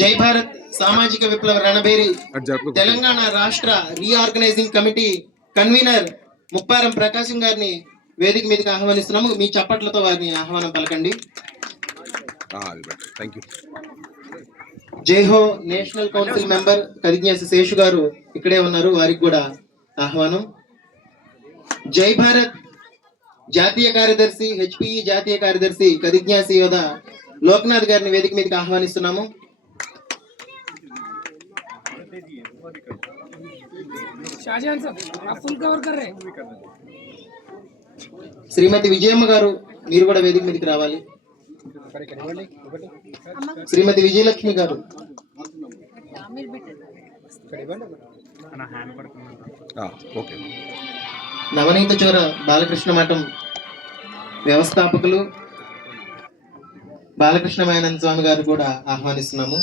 జై భారత్ సామాజిక విప్లవ రణబేరి తెలంగాణ రాష్ట్ర రీఆర్గనైజింగ్ కమిటీ కన్వీనర్ ముప్పారం ప్రకాశం గారిని వేదిక మీదకి ఆహ్వానిస్తున్నాము. మీ చప్పట్లతో వారిని ఆహ్వానం పలకండి. జై హో నేషనల్ కౌన్సిల్ మెంబర్ కదిజ్ఞాసి శేషు గారు ఇక్కడే ఉన్నారు, వారికి కూడా ఆహ్వానం. జై భారత్ జాతీయ కార్యదర్శి హెచ్పిఈ జాతీయ కార్యదర్శి కదిజ్ఞాసి యోధ లోక్నాథ్ గారిని వేదిక మీదకి ఆహ్వానిస్తున్నాము. శ్రీమతి విజయమ్మ గారు మీరు కూడా వేదిక మీదకి రావాలి. శ్రీమతి విజయలక్ష్మి గారు, నవనీత చోర బాలకృష్ణ మఠం వ్యవస్థాపకులు బాలకృష్ణ మేనన్ స్వామి గారు కూడా ఆహ్వానిస్తున్నాము.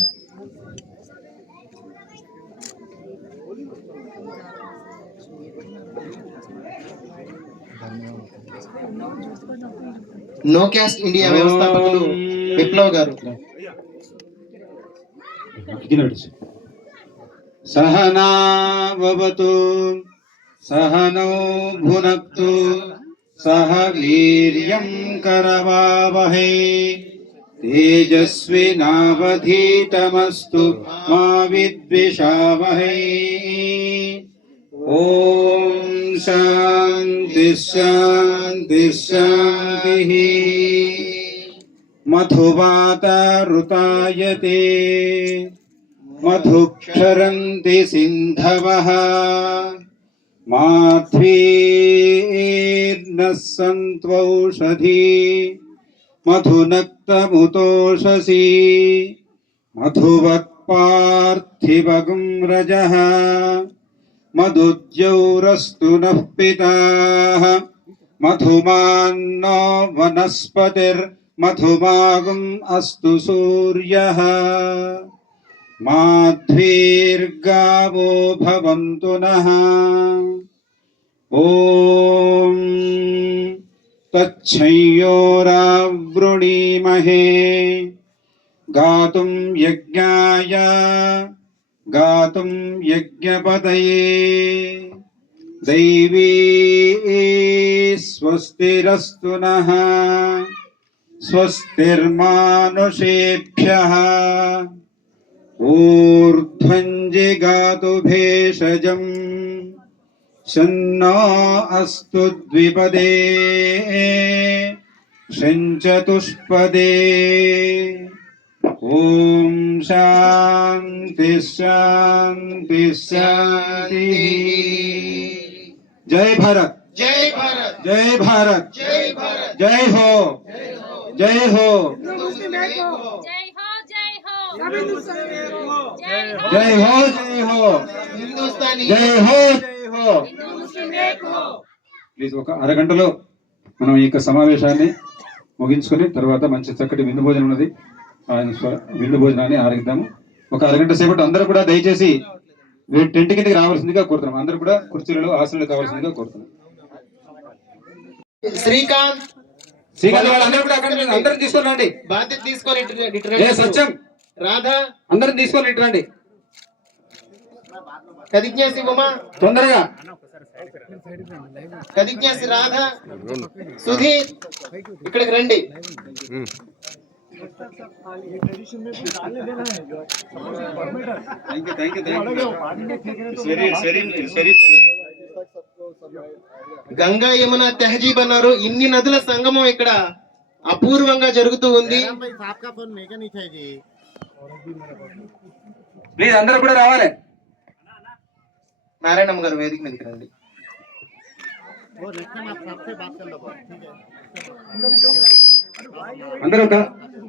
నో క్యాస్ట్ ఇండియా వ్యవస్థాపకులు విప్లవ్ గారు. సహనా భవతు సహనౌ భునక్తు సహ వీర్యం కరవావహై తేజస్వినావధీతమస్తు మా విద్విషావహై. ఓం శాంతి శాంతి శాంతి. మధువాతారుతాయతే మధుక్షరంతి సింధవః మాధ్వీర్నః సంత్వౌషధీ మధునక్తముతోషసీ మధువత్పార్థివగం రజః మధుద్యౌరస్తు నః పితాః మధుమాన్నో వనస్పతిర్మధుమాగం అస్తు సూర్యః మాధ్వీర్గావో భవంతు నః. ఓం తచ్చంయోరావృణీమహే గాతుం యజ్ఞాయ గాతుం యజ్ఞపతయే. దైవీ స్వస్తిరస్తు నః స్వస్తిర్మానుషేభ్యః. ఊర్ధ్వం జిగాతు భేషజం శన్నో అస్తు ద్విపదే షంచతుష్పదే. ఓం శాంతి శాంతి శాంతి. జై భారత్ జై భారత్ జై భారత్ జై భారత్. జై హో జై హో జై హో జై హో హిందుస్థానీ జై హో జై హో. ప్లీజ్ ఒక అరగంటలో మనం ఈ యొక్క సమావేశాన్ని ముగించుకొని తర్వాత మంచి చక్కటి విందు భోజనం ఉన్నది, విందు భోజనాన్ని ఆరగిద్దాము. ఒక అరగంట సేపటి అందరూ కూడా దయచేసి టెంట్ కిందకి రావాల్సిందిగా కోరుతున్నాం. అందరూ కూడా కుర్చీలలో ఆసనాలు కావాల్సిందిగా కోరుతున్నాం. శ్రీకాంత్ శ్రీకాంత్ వాళ్ళందరూ కూడా అక్కడ అందరూ తీసుకొని రండి. బాధ్యత తీసుకొని సత్యం రాధా అందరూ తీసుకొని రండి కదిజ్ఞాసి ఉమా తొందరగా. కదిజ్ఞాసి రాధా సుధీర్ ఇక్కడికి రండి. గంగా యమున తెహజీబ్ అన్నారు. ఇన్ని నదుల సంగమం ఇక్కడ అపూర్వంగా జరుగుతూ ఉంది. ప్లీజ్ అందరూ కూడా రావాలి. నారాయణమ్మ గారు వేదిక మీదకి రండి. అందరూ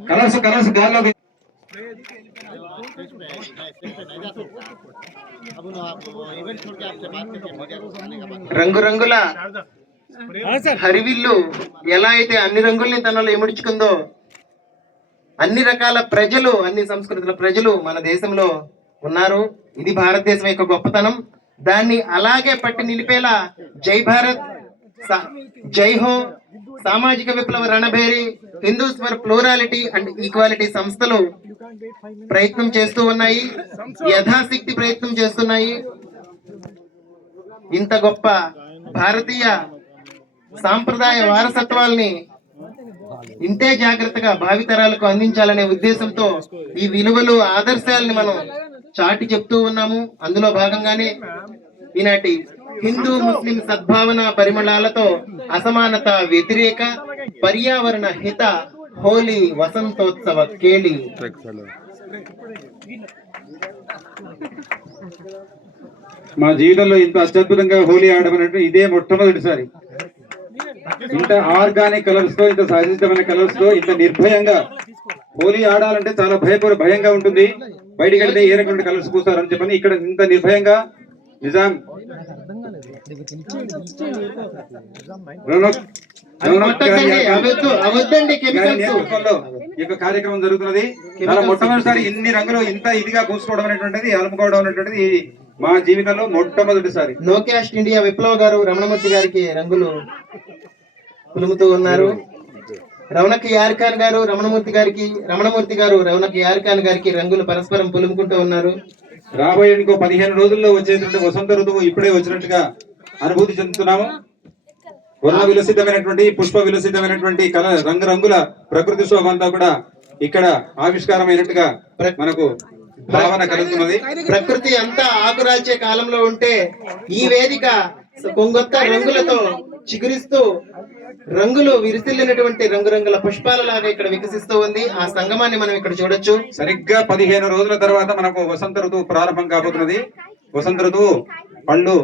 కలర్స్ కలర్స్ గాల్లో రంగురంగుల హరివిల్లు ఎలా అయితే అన్ని రంగుల్ని తనలో ఇముడ్చుకుందో అన్ని రకాల ప్రజలు, అన్ని సంస్కృతుల ప్రజలు మన దేశంలో ఉన్నారు. ఇది భారతదేశం యొక్క గొప్పతనం. దాన్ని అలాగే పట్టి నిలిపేలా జై భారత్, జై హో, సామాజిక విప్లవ రణభేరి, Hindus for plurality and equality సంస్థలు ప్రయత్నం చేస్తూ ఉన్నాయి, యథాశక్తి ప్రయత్నం చేస్తున్నాయి. ఇంత గొప్ప భారతీయ సాంప్రదాయ వారసత్వాల్ని ఇంతే జాగ్రత్తగా భావితరాలకు అందించాలనే ఉద్దేశంతో ఈ విలువలు ఆదర్శాలని మనం చాటి చెప్తూ ఉన్నాము. అందులో భాగంగానే ఈనాటి హిందూ ముస్లిం సద్భావన పరిమళాలతో అసమానత వ్యతిరేక పర్యావరణ హిత హోలీ వసంతోత్సవ కేళి. మా జీవితంలో ఇంత అత్యద్భుతంగా హోలీ ఆడమన్నట్టు ఇదే మొట్టమొదటిసారి. ఇంత ఆర్గానిక్ కలర్స్ తో, ఇంత సహజమైన కలర్స్ తో, ఇంత నిర్భయంగా హోలీ ఆడాలంటే చాలా భయంగా ఉంటుంది. బయటికి వెళ్తే ఏ రకమైన కలర్స్ పూస్తారని చెప్పని ఇక్కడ ఇంత నిర్భయంగా నిజాం నేతృత్వంలో ఈ యొక్క కార్యక్రమం జరుగుతున్నది. చాలా మొట్టమొదటిసారి ఇన్ని రంగులు ఇంత ఇదిగా పూసుకోవడం అనేటువంటిది, అలుముకోవడం అనేటువంటిది మా జీవితంలో మొట్టమొదటిసారి. నో క్యాస్ట్ ఇండియా విప్లవ్ గారు రమణమూర్తి గారికి రంగులు పులుముతూ ఉన్నారు. రౌనక్ యార్ఖాన్ గారు రమణమూర్తి గారికి, రమణమూర్తి గారు రౌనక్ యార్ఖాన్ గారికి రంగులు పరస్పరం పులుముకుంటూ ఉన్నారు. రాబోయే ఇంకో 15 రోజుల్లో వచ్చేటువంటి వసంత ఋతువు ఇప్పుడే వచ్చినట్టుగా అనుభూతి చెందుతున్నాము. వర్ణ విలసితమైనటువంటి, పుష్ప విలసితమైనటువంటి రంగురంగుల ప్రకృతి శోభ అంతా కూడా ఇక్కడ ఆవిష్కారమైనట్టుగా మనకు భావన కలుగుతున్నది. ప్రకృతి అంతా ఆకురాల్చే కాలంలో ఉంటే ఈ వేదిక కొంగొత్త రంగులతో చిగురిస్తూ రంగులు విరిసిల్లినటువంటి రంగురంగుల పుష్పాల లాగా ఇక్కడ వికసిస్తూ ఉంది. ఆ సంగమాన్ని మనం ఇక్కడ చూడొచ్చు. సరిగ్గా 15 రోజుల తర్వాత మనకు వసంత ఋతువు ప్రారంభం కాబోతున్నది. వసంత ఋతువు పళ్ళు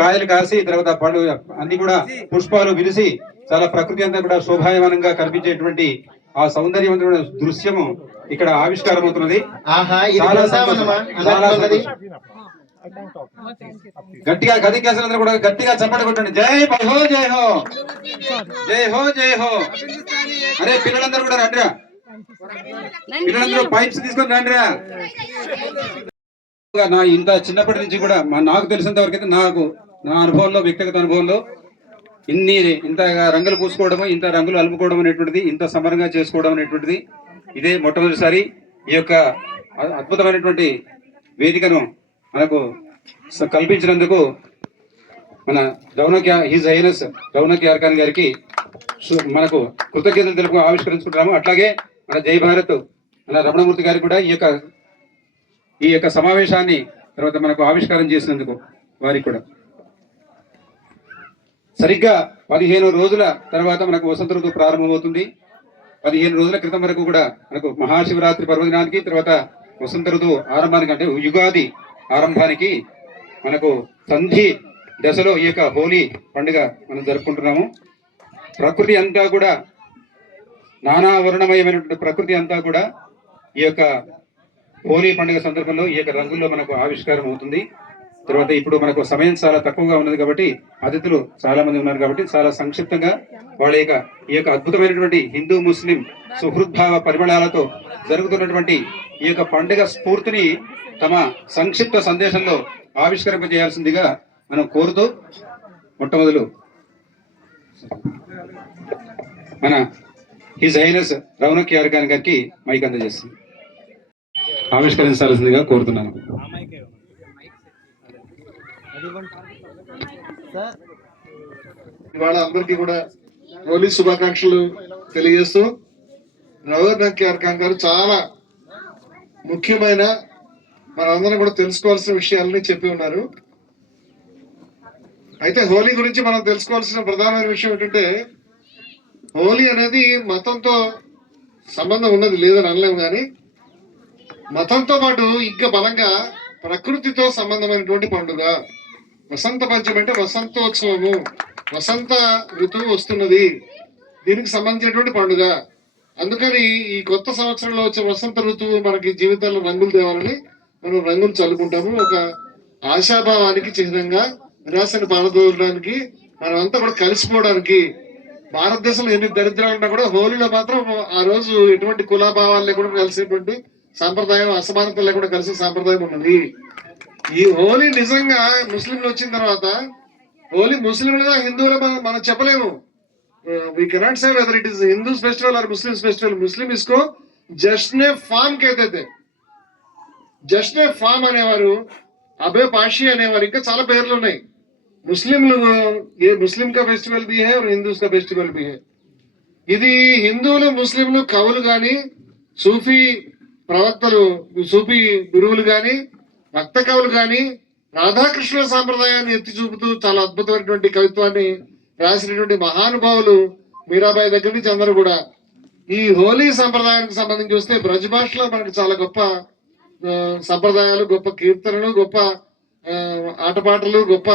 కాయలు కాసి తర్వాత పళ్ళు అన్ని కూడా పుష్పాలు విరిసి చాలా ప్రకృతి అంతా కూడా శోభాయమానంగా కనిపించేటువంటి ఆ సౌందర్యవంతమైన దృశ్యము ఇక్కడ ఆవిష్కారం అవుతున్నది. గట్టిగా గదికేసలందరూ కూడా గట్టిగా చప్పట కొట్టండి. జై హో జై హో జై హో జై హో. అరే పిల్లలందరూ కూడా రండిరా, పిల్లలందరూ పైప్స్ తీసుకొని రండిరా. నా ఇంత చిన్నప్పటి నుంచి కూడా నాకు తెలిసినంత వరకు అయితే నా అనుభవంలో, వ్యక్తిగత అనుభవంలో ఇంత రంగులు పూసుకోవడము, ఇంత రంగులు అలుముకోవడం అనేటువంటిది, ఇంత సమరంగా చేసుకోవడం అనేటువంటిది ఇదే మొట్టమొదటిసారి. ఈ యొక్క అద్భుతమైనటువంటి వేదికను మనకు కల్పించినందుకు మన హిజ్ హైనెస్ రౌనక్ యార్ఖాన్ గారికి మనకు కృతజ్ఞతలు తెలుపు ఆవిష్కరించుకుంటున్నాము. అట్లాగే మన జై భారత్ మన రమణమూర్తి గారికి కూడా ఈ యొక్క సమావేశాన్ని తర్వాత మనకు ఆవిష్కారం చేసినందుకు వారికి కూడా. సరిగ్గా 15 రోజుల తర్వాత మనకు వసంత ఋతువు ప్రారంభమవుతుంది. 15 రోజుల క్రితం వరకు కూడా మనకు మహాశివరాత్రి పర్వదినానికి, తర్వాత వసంత ఋతువు ఆరంభానికి అంటే యుగాది ఆరంభానికి మనకు సంధి దశలో ఈ యొక్క హోలీ పండుగ మనం జరుపుకుంటున్నాము. ప్రకృతి అంతా కూడా నానా వర్ణమయమైనటువంటి ప్రకృతి అంతా కూడా ఈ యొక్క హోలీ పండుగ సందర్భంలో ఈ యొక్క రంగుల్లో మనకు ఆవిష్కారం అవుతుంది. తర్వాత ఇప్పుడు మనకు సమయం చాలా తక్కువగా ఉన్నది కాబట్టి, అతిథులు చాలా మంది ఉన్నారు కాబట్టి చాలా సంక్షిప్తంగా వాళ్ళ ఈ యొక్క అద్భుతమైనటువంటి హిందూ ముస్లిం సుహృద్భావ పరిమళాలతో జరుగుతున్నటువంటి ఈ యొక్క పండుగ స్ఫూర్తిని తమ సంక్షిప్త సందేశంలో ఆవిష్కరింపజేయాల్సిందిగా మనం కోరుతూ మొట్టమొదలు మన హిజ్ హైనెస్ రౌనక్ యార్ఖాన్ గారికి మైక్ అందజేస్తుంది, ఆవిష్కరించాల్సిందిగా కోరుతున్నాను. ఇవాళ అందరికీ కూడా హోలీ శుభాకాంక్షలు తెలియజేస్తూ, రౌనక్ యార్ఖాన్ గారు చాలా ముఖ్యమైన మనందరం కూడా తెలుసుకోవాల్సిన విషయాలని చెప్పి ఉన్నారు. అయితే హోలీ గురించి మనం తెలుసుకోవాల్సిన ప్రధానమైన విషయం ఏంటంటే, హోలీ అనేది మతంతో సంబంధం ఉన్నది లేదని అనలేము, కానీ మతంతో పాటు ఇంకా బలంగా ప్రకృతితో సంబంధమైనటువంటి పండుగ. వసంత పంచమి అంటే వసంతోత్సవము, వసంత ఋతువు వస్తున్నది, దీనికి సంబంధించినటువంటి పండుగ. అందుకని ఈ కొత్త సంవత్సరంలో వచ్చే వసంత ఋతువు మనకి జీవితాల్లో రంగులు తేవాలని మనం రంగులు చల్లుకుంటాము. ఒక ఆశాభావానికి చిహ్నంగా, నిరాశని పారదోలడానికి, మనం అంతా కూడా కలిసిపోవడానికి. భారతదేశంలో ఎన్ని దరిద్రాలు ఉన్నా కూడా హోలీలో మాత్రం ఆ రోజు ఎటువంటి కులాభావాలు లేకుండా కలిసేటువంటి సాంప్రదాయం, అసమానత లేకుండా కలిసే సాంప్రదాయం ఉన్నది. ఈ హోలీ నిజంగా ముస్లింలు వచ్చిన తర్వాత, హోలీ ముస్లింలుగా హిందువులు మనం చెప్పలేము. We cannot say whether it is Hindus festival और मुस्लिम्स फेस्टिवल. मुस्लिम इसको जश्न फाम कहते थे. జస్ట్ ఫామ్ అనేవారు, అబే పాషి అనేవారు, ఇంకా చాలా పేర్లు ఉన్నాయి. ముస్లింలు ఏ ముస్లిం కా ఫెస్టివల్ బి హై और హిందూస్ కా ఫెస్టివల్ బి హై. ఇది హిందువులు ముస్లింలు కవులు గాని, సూఫీ ప్రవక్తలు, సూఫీ గురువులు గాని, భక్త కవులు గాని రాధాకృష్ణుల సాంప్రదాయాన్ని ఎత్తి చూపుతూ చాలా అద్భుతమైనటువంటి కవిత్వాన్ని రాసినటువంటి మహానుభావులు మీరాబాయి దగ్గర నుంచి అందరూ కూడా. ఈ హోలీ సంప్రదాయానికి సంబంధించి చూస్తే బ్రజ్ భాషలో మనకి చాలా గొప్ప సంప్రదాయాలు, గొప్ప కీర్తనలు, గొప్ప ఆటపాటలు, గొప్ప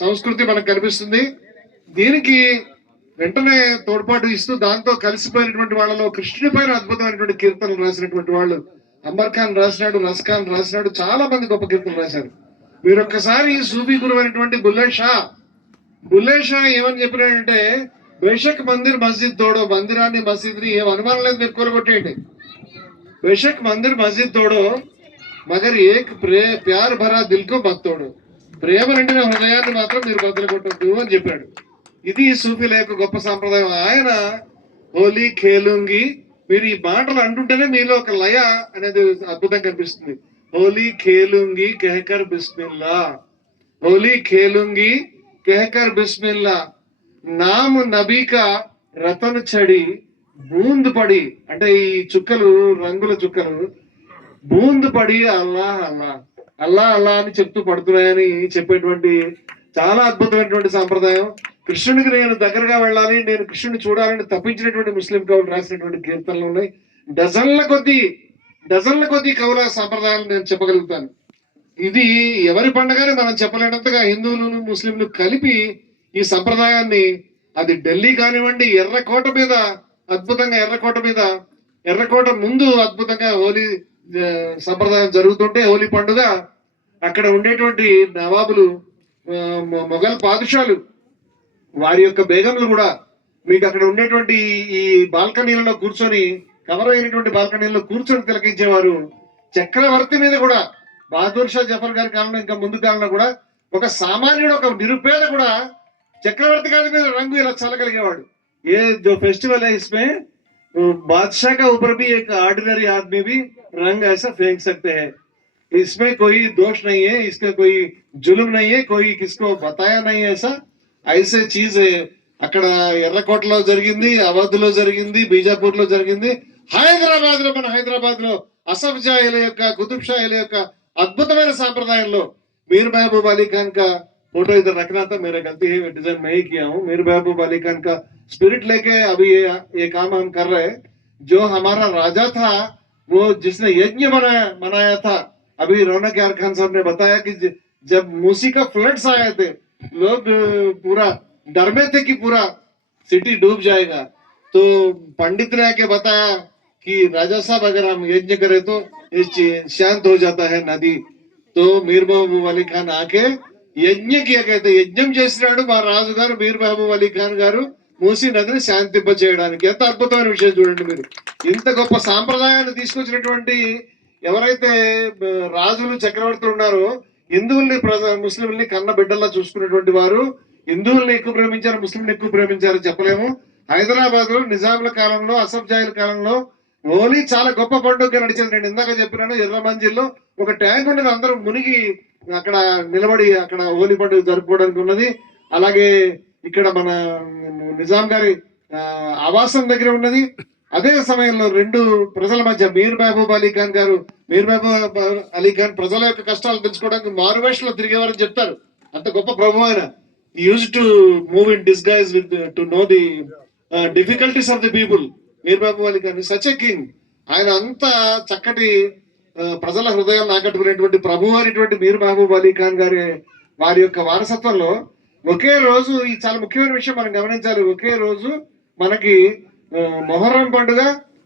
సంస్కృతి మనకు కనిపిస్తుంది. దీనికి వెంటనే తోడ్పాటు ఇస్తూ దాంతో కలిసిపోయినటువంటి వాళ్ళలో కృష్ణుడి పైన అద్భుతమైనటువంటి కీర్తనలు రాసినటువంటి వాళ్ళు అంబర్ ఖాన్ రాసినాడు, రస్ ఖాన్ రాసినాడు, చాలా మంది గొప్ప కీర్తనలు రాశారు. మీరు ఒక్కసారి సూఫీ గురువు అయినటువంటి బుల్లే షా ఏమని చెప్పినాడంటే, బేషక్ మందిర్ మస్జిద్ తోడో, మందిరాన్ని మసీద్ని ఏం అనుమానం లేదు, మీరు కూలగొట్టేయండి. బేషక్ మందిర్ మస్జిద్ తోడో మగర్ ఏక్ ప్యార్ భరా దిల్కో భక్తోడు, ప్రేమ నిండిన హృదయాన్ని మాత్రం మీరు బదులు కొట్టద్దు అని చెప్పాడు. ఇది సూఫీల యొక్క గొప్ప సాంప్రదాయం. ఆయన హోలీ ఖేలుంగి, మీరు ఈ మాటలు అంటుంటేనే మీలో ఒక లయ అనేది అద్భుతం కనిపిస్తుంది. హోలీ ఖేలుంగి కెహకర్ బిస్మిల్లా, హోలీ ఖేలుంగి కెహకర్ బిస్మిల్లా, నామ్ నబీకా రతన్ చడి బూంద్ పడి, అంటే ఈ చుక్కలు, రంగుల చుక్కలు బూంద్ పడి అల్లా అల్లా అల్లా అల్లా అని చెప్తూ పడుతున్నాయని చెప్పేటువంటి చాలా అద్భుతమైనటువంటి సాంప్రదాయం. కృష్ణుడికి నేను దగ్గరగా వెళ్ళాలి, నేను కృష్ణుడిని చూడాలని తప్పించినటువంటి ముస్లిం కవులు రాసినటువంటి కీర్తనలు ఉన్నాయి. డజన్ల కొద్ది కవుల సాంప్రదాయాలు నేను చెప్పగలుగుతాను. ఇది ఎవరి పండుగని మనం చెప్పలేనంతగా హిందువులను ముస్లింలు కలిపి ఈ సంప్రదాయాన్ని, అది ఢిల్లీ కానివ్వండి, ఎర్రకోట మీద అద్భుతంగా, ఎర్రకోట ముందు అద్భుతంగా హోలీ సంప్రదాయం జరుగుతుంటే, హోలీ పండుగ అక్కడ ఉండేటువంటి నవాబులు, మొఘల్ పాదుషాలు, వారి యొక్క బేగంలు కూడా మీకు అక్కడ ఉండేటువంటి ఈ బాల్కనీలలో కూర్చొని, కవర్ అయినటువంటి బాల్కనీలలో కూర్చొని తిలకించేవారు. చక్రవర్తి మీద కూడా, బహదూర్ షా జఫర్ గారి కాలంలో, ఇంకా ముందు కాలంలో కూడా ఒక సామాన్యుడు, ఒక నిరుపేద కూడా చక్రవర్తి గారి మీద రంగు ఇలా చల్లగలిగేవాడు. ఏ जो फेस्टिवल है इसमें बादशाह का ऊपर भी एक ऑर्डिनरी आदमी भी रंग ऐसा फेंक सकते हैं. इसमें कोई दोष नहीं है, इसका कोई जुल्म नहीं है, कोई किसको बताया नहीं है. ऐसे चीज అక్కడ ఎర్రకోటలో జరిగింది, అవధ్ లో జరిగింది, బీజాపూర్ లో జరిగింది, హైదరాబాద్ లో అసఫ్ జాయిల యొక్క, కుతుబ్ షాయిల యొక్క అద్భుతమైన సాంప్రదాయంలో మీర్ మహబూబ్ అలీ ఖాన్ కా फोटो इधर रखना था, मेरा गलती है, डिजाइन मैं ही किया हूँ. मीर महबूब अली खान का स्पिरिट लेके अभी ये काम हम कर रहे हैं. जो हमारा राजा था, वो जिसने यज्ञ मनाया था, अभी रौनक यार खान साहब ने बताया कि जब मूसी का फ्लड्स आए थे, लोग पूरा डर में थे कि पूरा सिटी डूब जाएगा. तो पंडित ने आके बताया कि राजा साहब अगर हम यज्ञ करें तो शांत हो जाता है नदी. तो मीर महबूब अली खान आके యజ్ఞ కియాకైతే యజ్ఞం చేసినాడు మా రాజుగారు మీర్ మహబూబ్ అలీ ఖాన్ గారు మూసీ నదిని శాంతింప చేయడానికి. ఎంత అద్భుతమైన విషయం చూడండి మీరు. ఇంత గొప్ప సాంప్రదాయాన్ని తీసుకొచ్చినటువంటి ఎవరైతే రాజులు, చక్రవర్తులు ఉన్నారో, హిందువుల్ని ముస్లింల్ని కన్న బిడ్డల్లా చూసుకున్నటువంటి వారు, హిందువుల్ని ఎక్కువ ప్రేమించారు, ముస్లింని ఎక్కువ ప్రేమించారు చెప్పలేము. హైదరాబాద్ లో నిజాముల కాలంలో, అసఫ్ జాయిల కాలంలో హోలీ చాలా గొప్ప పండుగ నడిచింది. నేను ఇందాక చెప్పినాను, ఎర్ర మంజిల్లో ఒక ట్యాంక్ ఉండేది, అందరూ మునిగి అక్కడ నిలబడి అక్కడ హోలీ పండుగ జరుపుకోవడానికి ఉన్నది. అలాగే ఇక్కడ మన నిజాం గారి ఆవాసం దగ్గర ఉన్నది. అదే సమయంలో రెండు ప్రజల మధ్య మీర్ మహబూబ్ అలీ ఖాన్ గారు, మీర్ మహబూబ్ అలీ ఖాన్ ప్రజల యొక్క కష్టాలు తెలుసుకోవడానికి మారువేషంలో తిరిగేవారని చెప్తారు. అంత గొప్ప ప్రభు ఆయన. Used to move in disguise with to know the difficulties of the people. Mir Mahbub Ali Khan such a king. ఆయన అంత చక్కటి ప్రజల హృదయాలను ఆకట్టుకునేటువంటి ప్రభు అనేటువంటి మీర్ మహబూబ్ అలీ ఖాన్ గారి వారి యొక్క వారసత్వంలో ఒకే రోజు, ఈ చాలా ముఖ్యమైన విషయం మనం గమనించాలి, ఒకే రోజు మనకి మొహర్రం పండుగ,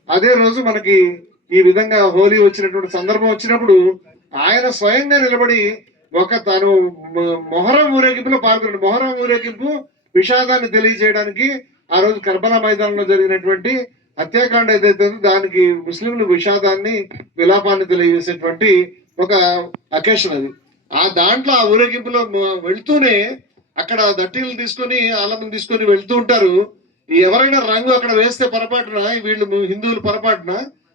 అదే రోజు మనకి ఈ విధంగా హోలీ వచ్చినటువంటి సందర్భం వచ్చినప్పుడు ఆయన స్వయంగా నిలబడి తను మొహర్రం ఊరేగింపులో పాల్గొన్నాడు. మొహర్రం ఊరేగింపు విషాదాన్ని తెలియజేయడానికి ఆ రోజు కర్బలా మైదానంలో జరిగినటువంటి హత్యాకాండ ఏదైతే ఉందో దానికి ముస్లింలు విషాదాన్ని, విలాపాన్ని తెలియజేసేటువంటి ఒక అకేషన్ అది. ఆ దాంట్లో ఆ ఊరేగింపులో వెళ్తూనే అక్కడ దట్టీలు తీసుకొని, ఆలమని తీసుకొని వెళ్తూ ఉంటారు. ఎవరైనా రంగు అక్కడ వేస్తే పొరపాటున వీళ్ళు హిందువులు పొరపాటున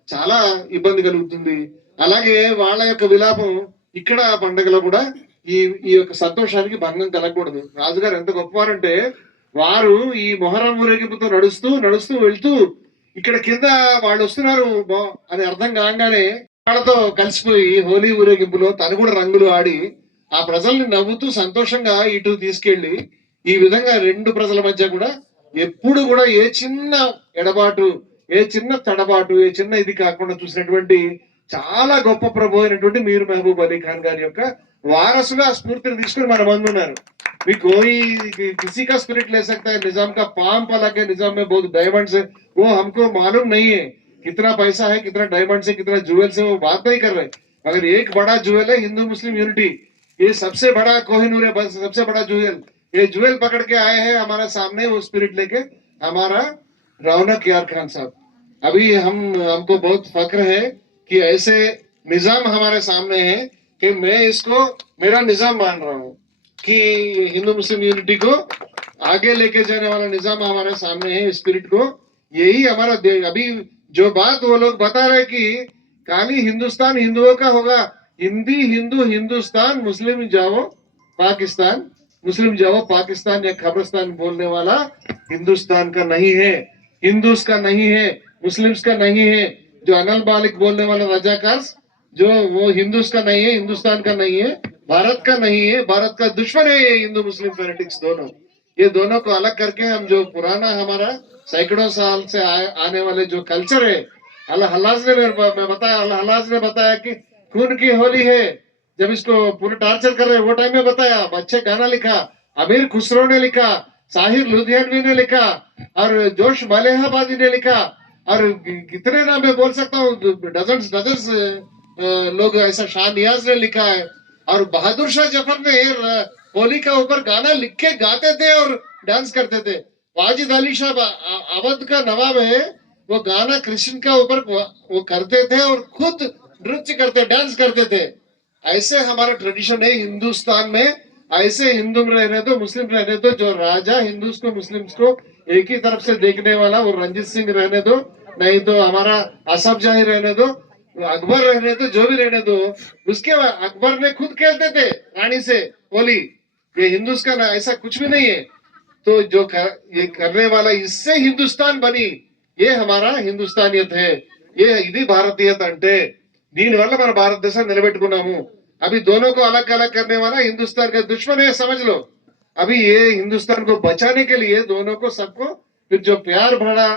చాలా ఇబ్బంది కలుగుతుంది. అలాగే వాళ్ళ యొక్క విలాపం ఇక్కడ పండుగలో కూడా ఈ ఈ యొక్క సంతోషానికి భంగం కలగకూడదు. రాజుగారు ఎంత గొప్పవారంటే వారు ఈ మొహరం ఊరేగింపుతో నడుస్తూ నడుస్తూ వెళ్తూ ఇక్కడ కింద వాళ్ళు వస్తున్నారు అని అర్థం కాగానే వాళ్ళతో కలిసిపోయి హోలీ ఊరేగింపులో తను కూడా రంగులు ఆడి ఆ ప్రజల్ని నవ్వుతూ సంతోషంగా ఇటు తీసుకెళ్లి ఈ విధంగా రెండు ప్రజల మధ్య కూడా ఎప్పుడు కూడా ఏ చిన్న ఎడబాటు, ఏ చిన్న తడబాటు, ఏ చిన్న ఇది కాకుండా చూసినటువంటి చాలా గొప్ప ప్రభు అయినటువంటి మీర్ మహబూబ్ అలీ ఖాన్ గారి యొక్క వారసుగా స్ఫూర్తిని తీసుకుని మన మంది ఉన్నారు. भी कोई किसी का स्पिरिट ले सकता है. निजाम का पाम पला के निजाम में बहुत डायमंड्स है, वो हमको मालूम नहीं है कितना पैसा है, कितना डायमंड्स है, कितना ज्वेल्स है, वो बात नहीं कर रहे. मगर एक बड़ा ज्वेल है हिंदू मुस्लिम यूनिटी. ये सबसे बड़ा कोहिनूर है, बस सबसे बड़ा ज्वेल. ये ज्वेल पकड़ के आए हैं हमारे सामने, वो स्पिरिट लेके हमारा रौनक यार खान साहब. अभी हमको बहुत फक्र है कि ऐसे निजाम हमारे सामने है कि मैं इसको मेरा निजाम मान रहा हूँ कि हिंदू मुस्लिम यूनिटी को आगे लेके जाने वाला निजाम हमारे सामने है. स्पिरिट को यही हमारा अभी जो बात वो लोग बता रहे कि खाली हिंदुस्तान हिंदुओं का होगा, हिंदी हिंदू हिंदुस्तान, मुस्लिम जाओ पाकिस्तान, मुस्लिम जाओ पाकिस्तान या खबरस्तान बोलने वाला हिंदुस्तान का नहीं है, हिंदूस का नहीं है, मुस्लिम्स का नहीं है. जो अनल बालिक बोलने वाला रजाकार जो वो हिंदूस का नहीं है, हिंदुस्तान का नहीं है, भारत का नहीं है, भारत का दुश्मन है ये हिंदू मुस्लिम फेनेटिक्स दोनों. ये दोनों को अलग करके हम जो पुराना हमारा सैकड़ों साल से आने वाले जो कल्चर है, अल्लाह हल्लाज ने बताया कि खून की होली है. जब इसको पूरे टॉर्चर कर रहे वो टाइम में बताया. अच्छे गाना लिखा, अमीर खुसरो ने लिखा, साहिर लुधियानवी ने लिखा और जोश मलेहाबादी ने लिखा और कितने नाम मैं बोल सकता हूँ, डजन्स लोग ऐसा शाह नियाज ने लिखा है. और बहादुर शाह जफर ने होली का ऊपर गाना लिख के गाते थे और डांस करते थे. वाजिद अली शाह अवध का नवाब है, वो गाना कृष्ण का ऊपर वो करते थे और खुद नृत्य करते, डांस करते थे. ऐसे हमारा ट्रेडिशन है हिंदुस्तान में. ऐसे हिंदू रहने दो, मुस्लिम रहने दो. जो राजा हिंदूस को मुस्लिम्स को एक ही तरफ से देखने वाला वो रंजीत सिंह रहने दो, नहीं तो हमारा असफ जाही रहने दो, अकबर रहने दो, जो भी रहने दो. उसके अकबर ने खुद खेलते थे रानी से होली. ये हिंदूस का ना ऐसा कुछ भी नहीं है. तो जो ये करने वाला इससे हिंदुस्तान बनी, ये हमारा हिंदुस्तानियत है. ये ఇది భారతీయత అంటే దీనివల్ల మన భారతదేశాన్ని నిలబెట్టుకున్నాము. अभी दोनों को अलग अलग करने वाला हिंदुस्तान का दुश्मन है, समझ लो. अभी ये हिंदुस्तान को बचाने के लिए दोनों को सबको फिर जो प्यार भरा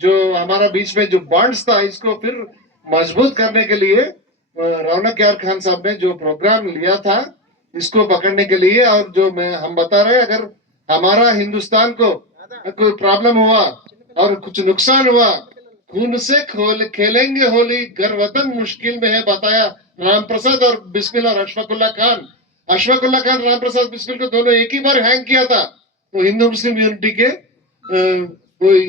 जो हमारा बीच में जो बॉन्ड्स था, इसको फिर मजबूत करने के लिए रौनक यार खान साहब ने जो प्रोग्राम लिया था इसको पकड़ने के लिए. और जो हम बता रहे अगर हमारा हिंदुस्तान को कोई प्रॉब्लम हुआ और कुछ नुकसान हुआ, खून से खेलेंगे होली, घर वतन मुश्किल में है, बताया राम प्रसाद और बिस्मिल और अशफाकुल्ला खान. अशफाकुल्ला खान राम प्रसाद बिस्मिल को दोनों एक ही बार हैंग किया था. वो हिंदू मुस्लिम यूनिटी के कोई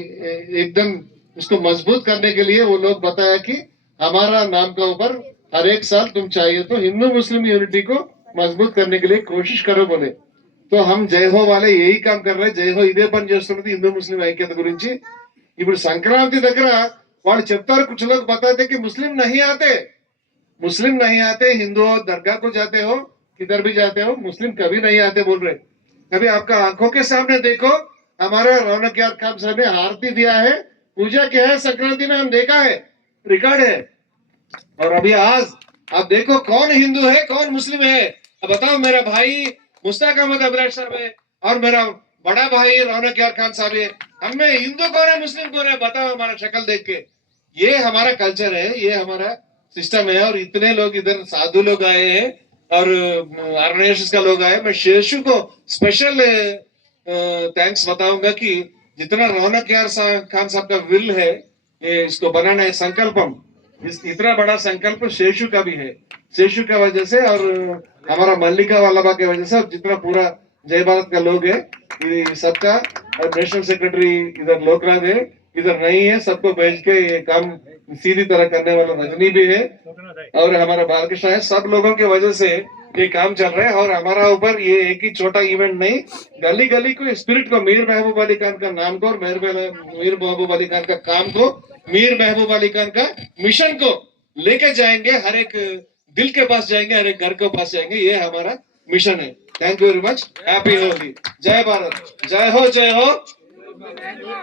एकदम उसको मजबूत करने के लिए वो लोग बताया कि हमारा नाम का ऊपर हर एक साल तुम चाहिए तो हिंदू मुस्लिम यूनिटी को मजबूत करने के लिए कोशिश करो बोले. तो हम जय हो वाले यही काम कर रहे. जय हो ఇదే పని చేస్తున్నది హిందూ ముస్లిం ఐక్యత గురించి. ఇప్పుడు సంక్రాంతి దగ్గర వాళ్ళు చెప్తారు, कुछ लोग बताते कि मुस्लिम नहीं आते, मुस्लिम नहीं आते, हिंदू दरगाह को जाते हो, किधर भी जाते हो, मुस्लिम कभी नहीं आते बोल रहे. कभी आपका आंखों के सामने देखो, हमारे रौनक यार खान साहब ने आरती दिया है, पूजा किया है संक्रांति में, हम देखा है, रिकॉर्ड है. और अभी आज आप देखो कौन हिंदू है कौन मुस्लिम है. अब बताओ, मेरा भाई मुश्ताक अहमद अभिलाष साहब है और मेरा बड़ा भाई रौनक यार खान साहब है. हमें हिंदू कौन है मुस्लिम कौन है बताओ हमारा शक्ल देख के. ये हमारा कल्चर है, ये हमारा सिस्टम है. और इतने लोग इधर साधु लोग आए हैं और ऑर्गेनाइजेशन का लोग आए. मैं शेषु को स्पेशल थैंक्स बताऊंगा कि जितना रौनक यार खान साहब का विल है ये इसको बनाना है संकल्पम, इतना बड़ा संकल्प शेषु का भी है. शेषु का वजह से और हमारा मल्लिका वालाबा की वजह से और जितना पूरा जय भारत का लोग है सबका. और नेशनल सेक्रेटरी इधर लोकनाथ है, इधर नहीं है, सबको भेज के ये काम सीधी तरह करने वाला रजनी भी है और हमारा बालकृष्ण है. सब लोगों की वजह से ये काम चल रहा है और हमारा ऊपर ये एक ही छोटा इवेंट नहीं, गली गली को स्पिरिट को, मीर महबूब अली खान का नाम को और मीर महबूब अली खान का काम को, मीर महबूब अली खान का मिशन को लेके जाएंगे, हर एक दिल के पास जाएंगे, हर एक घर के पास जाएंगे, ये हमारा मिशन है। Thank you very much. Happy Holi. जय भारत। जय हो जय हो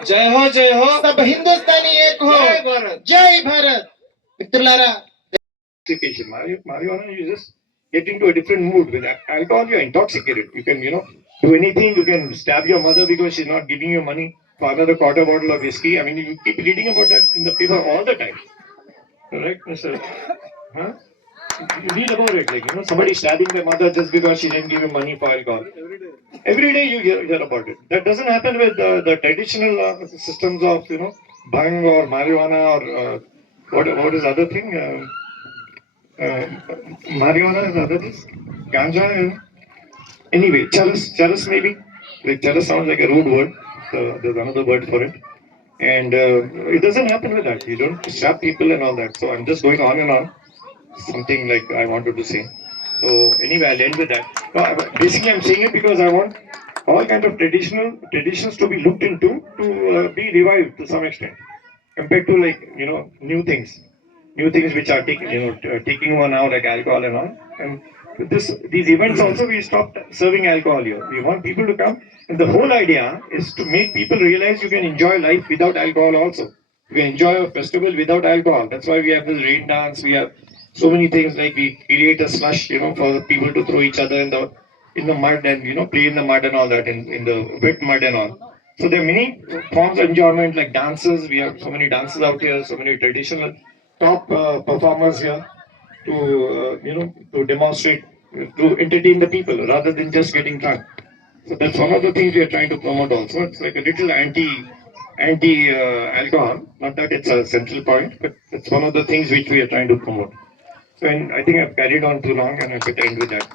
जय हो जय हो। सब हिंदुस्तानी एक हो। जय भारत। జై భారత్. మిత్రులారా, Intoxication. Marijuana, you just get into a different mood. With alcohol, you're intoxicated. You can, do anything. You can stab your mother because she's not giving you money for another quarter bottle of whiskey. I mean, you keep reading about that in the paper all the time. Correct, Mr. Huh? You read about it, like, somebody stabbing their mother just because she didn't give him money for alcohol. Every day you hear about it. That doesn't happen with the traditional systems of, bhang or marijuana or what is other thing? Marijuana is other thing. Ganja. Anyway, charas maybe. Like charas sounds like a rude word. So there's another word for it. And it doesn't happen with that. You don't stab people and all that. So I'm just going on and on. Something like I wanted to say. So anyway, I'll end with that. No, basically, I'm saying it because I want all kinds of traditions to be looked into to be revived to some extent, compared to new things which are taking over now, like alcohol and all. And with these events also, we stopped serving alcohol here. We want people to come, and the whole idea is to make people realize you can enjoy life without alcohol also. You can enjoy a festival without alcohol. That's why we have this rain dance. We have so many things, like we create a slush, for the people to throw each other in the mud and play in the mud and all that, in the wet mud and all. So there are many forms of enjoyment, like dances. We have so many dances out here, so many traditional top performers here to demonstrate, to entertain the people rather than just getting drunk. So that's one of the things we are trying to promote also. It's like a little anti alcohol. Not that it's a central point, but it's one of the things which we are trying to promote. So I think I've carried on too long, and I better end with that.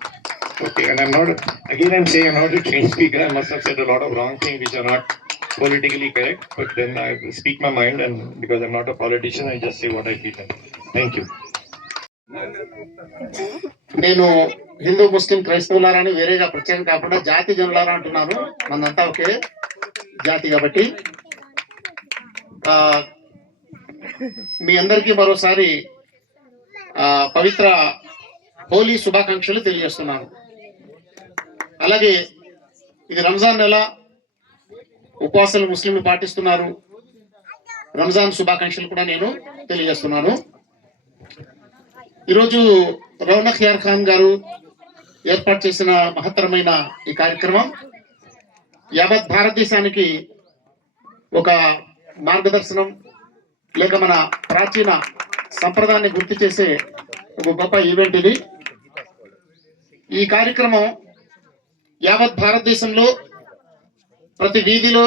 Okay, and I'm saying I'm not a trained speaker. I must have said a lot of wrong things which are not politically correct, but then I speak my mind, and because I'm not a politician, I just say what I feel. Thank you. నేను హిందూ ముస్లిం క్రైస్తవులారని వేరేగా ప్రత్యేకం కాకుండా జాతి జనులారా అంటున్నాను. మనంతా ఒకే జాతి కాబట్టి మీ అందరికీ మరోసారి పవిత్ర హోలీ శుభాకాంక్షలు తెలియజేస్తున్నాను. అలాగే ఇది రంజాన్ నెల, ఉపవాసాలు ముస్లింలు పాటిస్తున్నారు. రంజాన్ శుభాకాంక్షలు కూడా నేను తెలియజేస్తున్నాను. ఈరోజు రౌనక్ యార్ ఖాన్ గారు ఏర్పాటు చేసిన మహత్తరమైన ఈ కార్యక్రమం యావత్ భారతదేశానికి ఒక మార్గదర్శనం, లేక మన ప్రాచీన సంప్రదాయాన్ని గుర్తు చేసే ఒక గొప్ప ఈవెంట్ ఇది. ఈ కార్యక్రమం యావత్ భారతదేశంలో ప్రతి వీధిలో,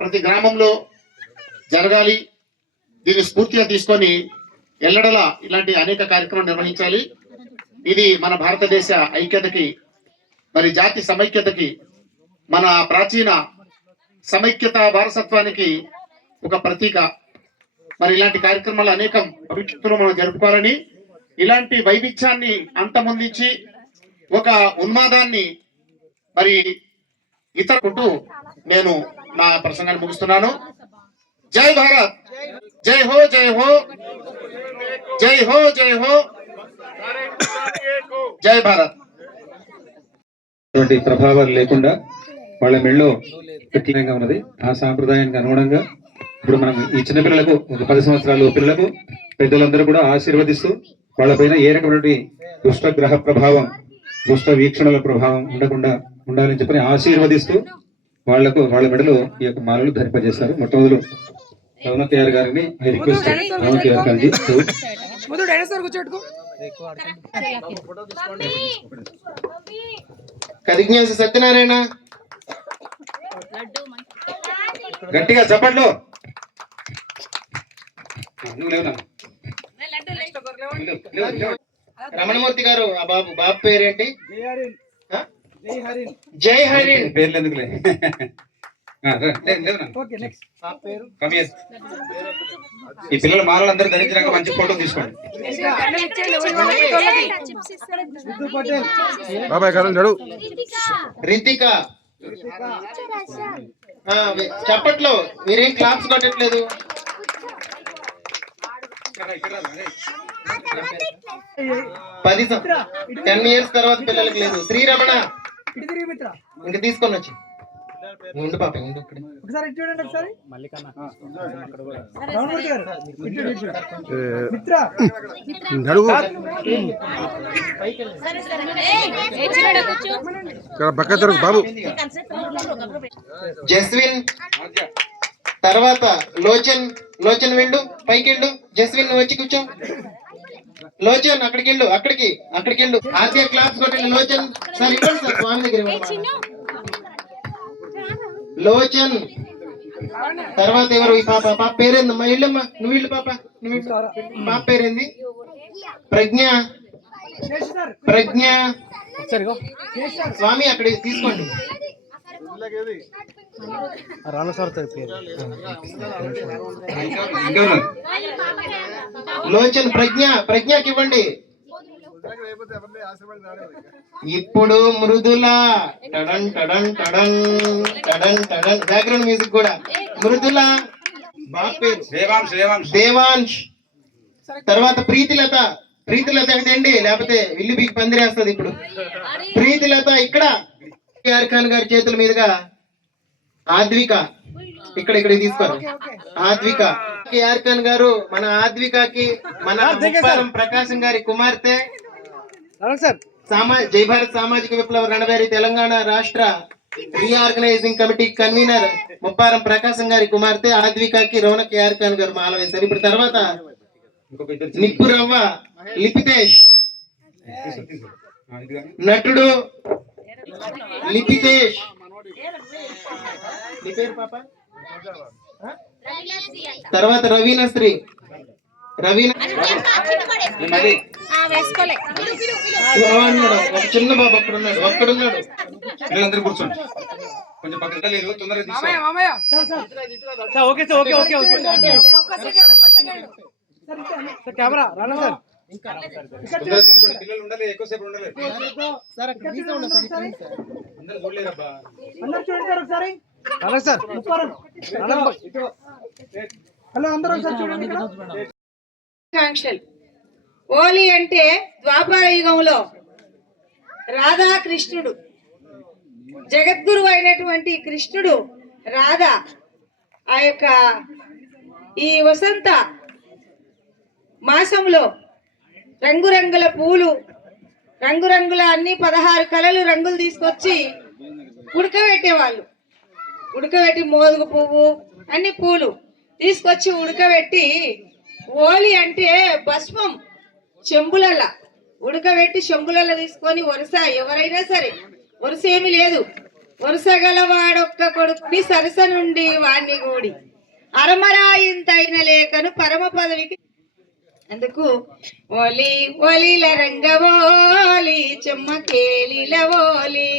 ప్రతి గ్రామంలో జరగాలి. దీన్ని స్ఫూర్తిగా తీసుకొని ఎల్లడలా ఇలాంటి అనేక కార్యక్రమాలు నిర్వహించాలి. ఇది మన భారతదేశ ఐక్యతకి, మరి జాతి సమైక్యతకి, మన ప్రాచీన సమైక్యత వారసత్వానికి ఒక ప్రతీక. మరి ఇలాంటి కార్యక్రమాలు అనేకం భవిష్యత్తులో మనం జరుపుకోవాలని, ఇలాంటి వైవిధ్యాన్ని అంతమొందించి ఒక ఉన్మాదాన్ని మరి ఇతరుకుంటూ నేను నా ప్రసంగాన్ని ముగిస్తున్నాను. జై భారత్. జై హో జై హో జై హో జై హో జై భారత్. ప్రభావాలు లేకుండా వాళ్ళ మెళ్ళో కఠినంగా ఉన్నది. ఆ సాంప్రదాయానికి అనుగుణంగా ఇప్పుడు మనం ఈ చిన్న పిల్లలకు, ఒక 10 సంవత్సరాల పిల్లలకు పెద్దలందరూ కూడా ఆశీర్వదిస్తూ వాళ్ళపైన ఏ రకమైనటువంటి దుష్ట గ్రహ ప్రభావం, దుష్ట వీక్షణల ప్రభావం ఉండకుండా ఉండాలని చెప్పని ఆశీర్వదిస్తూ వాళ్ళ మెడలో ఈ యొక్క మాలలు ధరింపజేస్తారు. మొట్టమొదలు రౌనక్ యార్ గారిని ఐ రిక్వెస్ట్ రౌనక్ యార్ గారిని కదిజ్ఞాసి సత్యనారాయణ గట్టిగా చప్పట్లు. నువ్వు లేవునా? రమణమూర్తి గారు, ఆ బాబు పేరేంటి? జై హరిన్. పేర్లు ఎందుకులే. ఈ పిల్లల మాలలందరూ ధరించినాక మంచి ఫోటో తీసుకోండి. రితిక చప్పట్లో మీరేం క్లాప్స్ కొట్టట్లేదు. 10 years తర్వాత పిల్లలకి లేదు. శ్రీరమణ ఇంక తీసుకొని వచ్చి ఉండు పాప ఉండు ఇక్కడ. బాబు జస్విన్ తర్వాత లోచన్ వెళ్ళు పైకి వెళ్ళు. జస్విన్ నువ్వు వచ్చి కూర్చో. లోచన్ అక్కడికి వెళ్ళు. ఆద్య క్లాప్స్ కొట్టండి. లోచన్ సార్ ఇవ్వండి సార్ స్వామి దగ్గర ఇవ్వండి. లోచన్ తర్వాత ఎవరు ఈ పాప పేరేందమ్మా? ఇల్లమ్మా నువ్వు ఇల్లు పాప పాప పేరేంది? ప్రజ్ఞ స్వామి అక్కడ తీసుకోండి. లోచన్ ప్రజ్ఞకి ఇవ్వండి. ఇప్పుడు మృదుల టడన్ టడన్ టడన్ టడన్ టడన్ బ్యాక్గ్రౌండ్ మ్యూజిక్ కూడా. మృదుల బాబు పేరు దేవాంశ్. తర్వాత ప్రీతిలత ఇదండి, లేకపోతే ఇల్లు బీకి పందిరేస్తుంది. ఇప్పుడు ప్రీతిలత ఇక్కడ. కేఆర్ ఖాన్ గారి చేతుల మీదుగా ఆద్విక ఇక్కడ తీసుకోరు. ఆద్విక కేఆర్ ఖాన్ గారు మన ఆద్వికకి మన ముప్పారం ప్రకాశం గారి కుమార్తె, జై భారత్ సామాజిక విప్లవ రణబేరి తెలంగాణ రాష్ట్ర రీఆర్గనైజింగ్ కమిటీ కన్వీనర్ ముప్పారం ప్రకాశం గారి కుమార్తె ఆద్వికకి రౌన కేఆర్ ఖాన్ గారు మాల వేశారు. ఇప్పుడు తర్వాత నిప్పురవ్వ లిపితేష్, నటుడు లిపితేష్. నీ పేరు పాప? తర్వాత రవీనశ్రీ. ఒక చిన్న బాబు ఒక్కడున్నాడు. పిల్లలందరూ కూర్చోండి. కొంచెం పక్కన లేదు, తొందరగా పిల్లలు ఉండాలి, ఎక్కువసేపు ఉండాలి. అందరూ చూడలేరబ్బా. హోలీ అంటే ద్వాపర యుగంలో రాధాకృష్ణుడు, జగద్గురు అయినటువంటి కృష్ణుడు రాధ ఆ యొక్క ఈ వసంత మాసంలో రంగురంగుల పూలు, రంగురంగుల అన్ని 16 కలలు రంగులు తీసుకొచ్చి ఉడకబెట్టేవాళ్ళు. ఉడకబెట్టి మోదుగు పువ్వు అన్ని పూలు తీసుకొచ్చి ఉడకబెట్టి, హోలీ అంటే భస్మం చెంబులల్లా ఉడకబెట్టి చెంబులల్లా తీసుకొని వరుస, ఎవరైనా సరే వరుస ఏమి లేదు, వరుస గలవాడొక్క కొడుకుని సరస నుండి వాణ్ణి గూడి అరమరాయింతైన లేఖను పరమ పదవికి. అందుకు ఓలి ఓలీల రంగవోలి చెమ్మకేలిల ఓలి,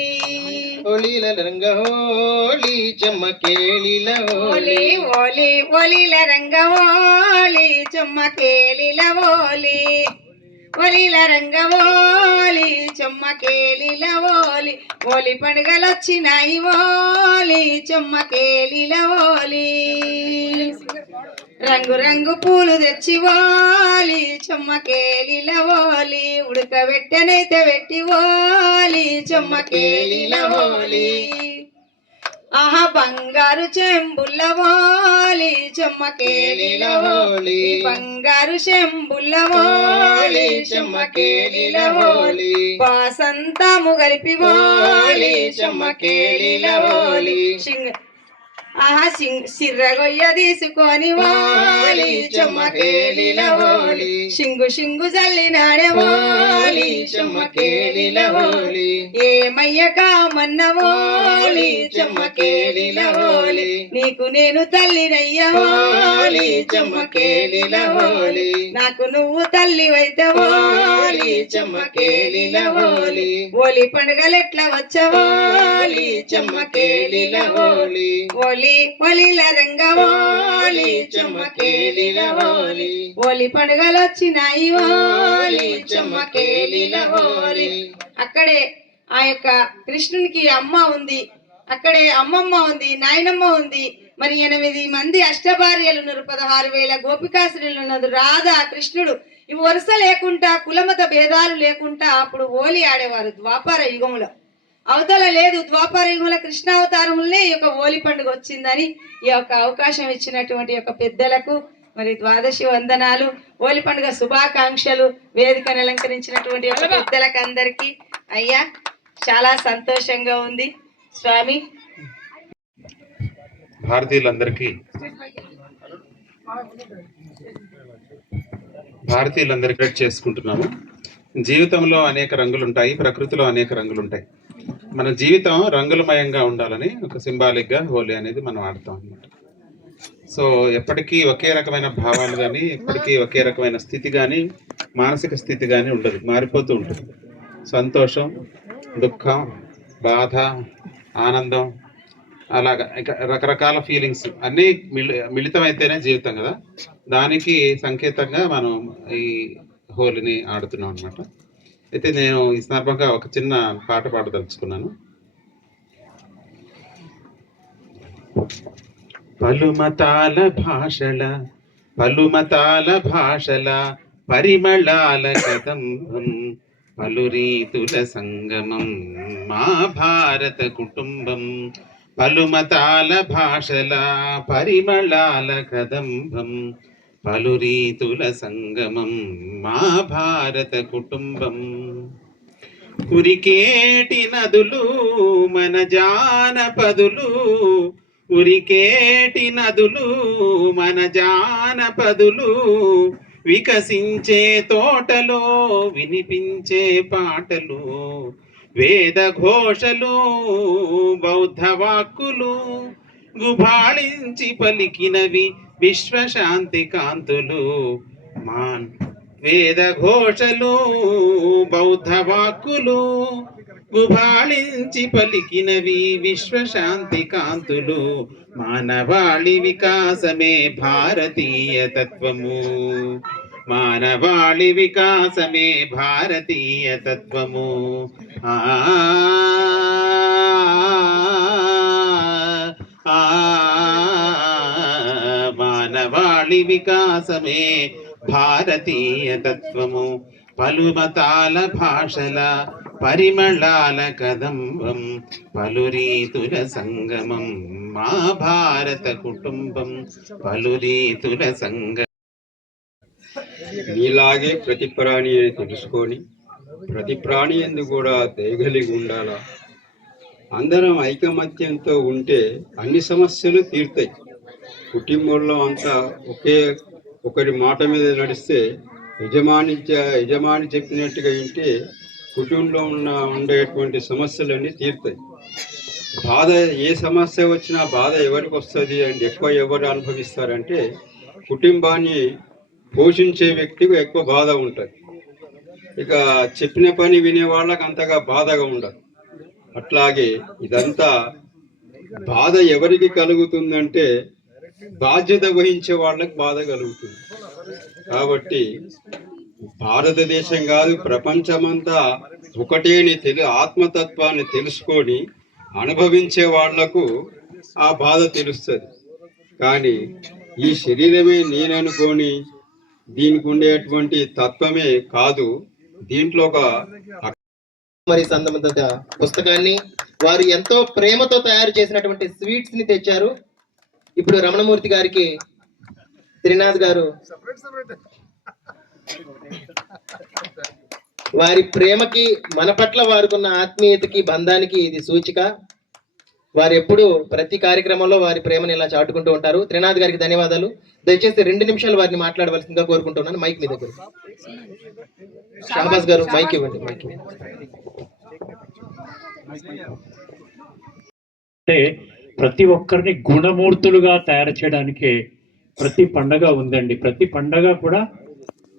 ఓలీల రంగవోలి చెమ్మకేలిల ఓలి, ఓలి ఓలీల రంగవోలి చెమ్మకేలిల ఓలి, ఓలీల రంగవోలి చెమ్మకేలిల ఓలి. ఓలి పండుగలొచ్చినాయి ఓలి చెమ్మకేలిల ఓలి, రంగు రంగు పూలు తెచ్చి ఓలి చెమ్మకేలిల ఓలి, ఉడకబెట్టనైతే పెట్టి ఓలి చెమ్మకేలిల ఓలి. ఆహా బంగారు చెంబుల్ల ఓలి చెమ్మకేలిల ఓలి, బంగారు చెంబుల్ల ఓలి చెమ్మకేలిల ఓలి, వాసంతము గలిపి ఓలి చెమ్మకేలిల ఓలి. ఆహా సిర్రగొయ్య తీసుకొని ఓలి చెమ్మకేలిల ఓలి, సింగు సింగు జల్లినాడే ఓలి చెమ్మకేలిల ఓలి. ఏమయ్య కామన్న ఓలి చెమ్మకేలిల ఓలి, నీకు నేను తల్లినయ్య ఓలి చెమ్మకేలిల ఓలి, నాకు నువ్వు తల్లివైతే ఓలి చెమ్మకేలిల ఓలి. ఓలి పండుగలెట్లా వచ్చవాలి చెమ్మకేలిల ఓలి ఓలి ఒలిల రంగవాలి చెమ్మకేలిల ఓలి ఓలి పండుగలు వచ్చినాయి ఓలి చెమ్మకేలిల ఓలి. అక్కడే ఆ యొక్క కృష్ణునికి అమ్మ ఉంది, అక్కడే అమ్మమ్మ ఉంది, నాయనమ్మ ఉంది. మరి 8 మంది అష్టభార్యలు ఉన్నారు, 16,000 గోపికాశ్రీలు ఉన్నారు. రాధ కృష్ణుడు ఇవి వరుస లేకుండా కులమత భేదాలు లేకుండా అప్పుడు హోలీ ఆడేవారు ద్వాపర యుగంలో. అవతల లేదు, ద్వాపర యుగంలో కృష్ణావతారంలోనే ఈ యొక్క హోలీ పండుగ వచ్చిందని ఈ యొక్క అవకాశం ఇచ్చినటువంటి యొక్క పెద్దలకు మరి ద్వాదశి వందనాలు, హోలీ పండుగ శుభాకాంక్షలు. వేదికను అలంకరించినటువంటి యొక్క పెద్దలకు అందరికీ అయ్యా చాలా సంతోషంగా ఉంది స్వామి. భారతీయులందరికీ చేసుకుంటున్నాము. జీవితంలో అనేక రంగులు ఉంటాయి, ప్రకృతిలో అనేక రంగులు ఉంటాయి. మన జీవితం రంగులమయంగా ఉండాలని ఒక సింబాలిక్గా హోలీ అనేది మనం ఆడతాం అన్నమాట. సో ఎప్పటికీ ఒకే రకమైన భావాలు కానీ, ఎప్పటికీ ఒకే రకమైన స్థితి కానీ, మానసిక స్థితి కానీ ఉండదు, మారిపోతూ ఉంటుంది. సంతోషం, దుఃఖం, బాధ, ఆనందం, అలాగా ఇక రకరకాల ఫీలింగ్స్ అన్నీ మిళితమైతేనే జీవితం కదా. దానికి సంకేతంగా మనం ఈ హోలీని ఆడుతున్నాం అనమాట. అయితే నేను ఈ సందర్భంగా ఒక చిన్న పాట పాడదలుచుకున్నాను. పలుమతాల భాషల పరిమళాల కదంబం, పలు రీతుల సంగమం మా భారత కుటుంబం. పలుమతాల భాషల పరిమళాల కదంబం, పలు రీతుల సంగమం మా భారత కుటుంబం. ఉరికేటి నదులు మన జానపదులు, ఉరికేటి నదులు మన జానపదులు, వికసించే తోటలో వినిపించే పాటలు, వేద ఘోషలు బౌద్ధ వాక్కులు, గుబాళించి పలికినవి విశ్వశాంతి కాంతులు. వేద ఘోషలు బౌద్ధ వాక్కులు, గుబాళించి పలికినవి విశ్వశాంతి కాంతులు. మానవాళి వికాసమే భారతీయ తత్వము, మానవాళి వికాసమే భారతీయ తత్వము. మానవాళి వికాసమే భారతీయ తత్వము. పలుమతాల భాషల పరిమళాల కదంబం, పలు రీతుల సంగమం మా భారత కుటుంబం, పలు రీతుల సంగమం. నీలాగే ప్రతి ప్రాణి అని తెలుసుకొని ప్రతి ప్రాణి ఎందు కూడా దయగలిగి ఉండాలా. అందరం ఐకమత్యంతో ఉంటే అన్ని సమస్యలు తీరుతాయి. కుటుంబంలో అంతా ఒకరి మాట మీద నడిస్తే యజమాని చెప్పినట్టుగా ఉంటే కుటుంబంలో ఉండేటువంటి సమస్యలన్నీ తీరుతాయి. బాధ ఏ సమస్య వచ్చినా బాధ ఎవరికి వస్తుంది అంటే ఎక్కువ ఎవరు అనుభవిస్తారంటే కుటుంబాన్ని పోషించే వ్యక్తికి ఎక్కువ బాధ ఉంటుంది. ఇక చెప్పిన పని వినే వాళ్ళకి అంతగా బాధగా ఉండదు. అట్లాగే ఇదంతా బాధ ఎవరికి కలుగుతుందంటే బాధ్యత వహించే వాళ్ళకి బాధ కలుగుతుంది. కాబట్టి భారతదేశం కాదు ప్రపంచమంతా ఒకటేని ఆత్మతత్వాన్ని తెలుసుకొని అనుభవించే వాళ్లకు ఆ బాధ తెలుస్తుంది. కానీ ఈ శరీరమే నేననుకొని దీనికి ఉండేటువంటి తత్వమే కాదు. దీంట్లో ఒక మరి సంబంధిత పుస్తకాన్ని వారు ఎంతో ప్రేమతో తయారు చేసినటువంటి స్వీట్స్ ని తెచ్చారు. ఇప్పుడు రమణమూర్తి గారికి త్రినాథ్ గారు వారి ప్రేమకి మన పట్ల వారికున్న ఆత్మీయతకి బంధానికి ఇది సూచిక. వారు ఎప్పుడు ప్రతి కార్యక్రమంలో వారి ప్రేమను ఇలా చాటుకుంటూ ఉంటారు. త్రినాథ్ గారికి ధన్యవాదాలు. దయచేసి 2 నిమిషాలు వారిని మాట్లాడవలసిందిగా కోరుకుంటున్నాను. మైక్ మీ దగ్గర. షాబాజ్ గారు మైక్ ఇవ్వండి. అంటే ప్రతి ఒక్కరిని గుణమూర్తులుగా తయారు చేయడానికే ప్రతి పండగ ఉందండి. ప్రతి పండగ కూడా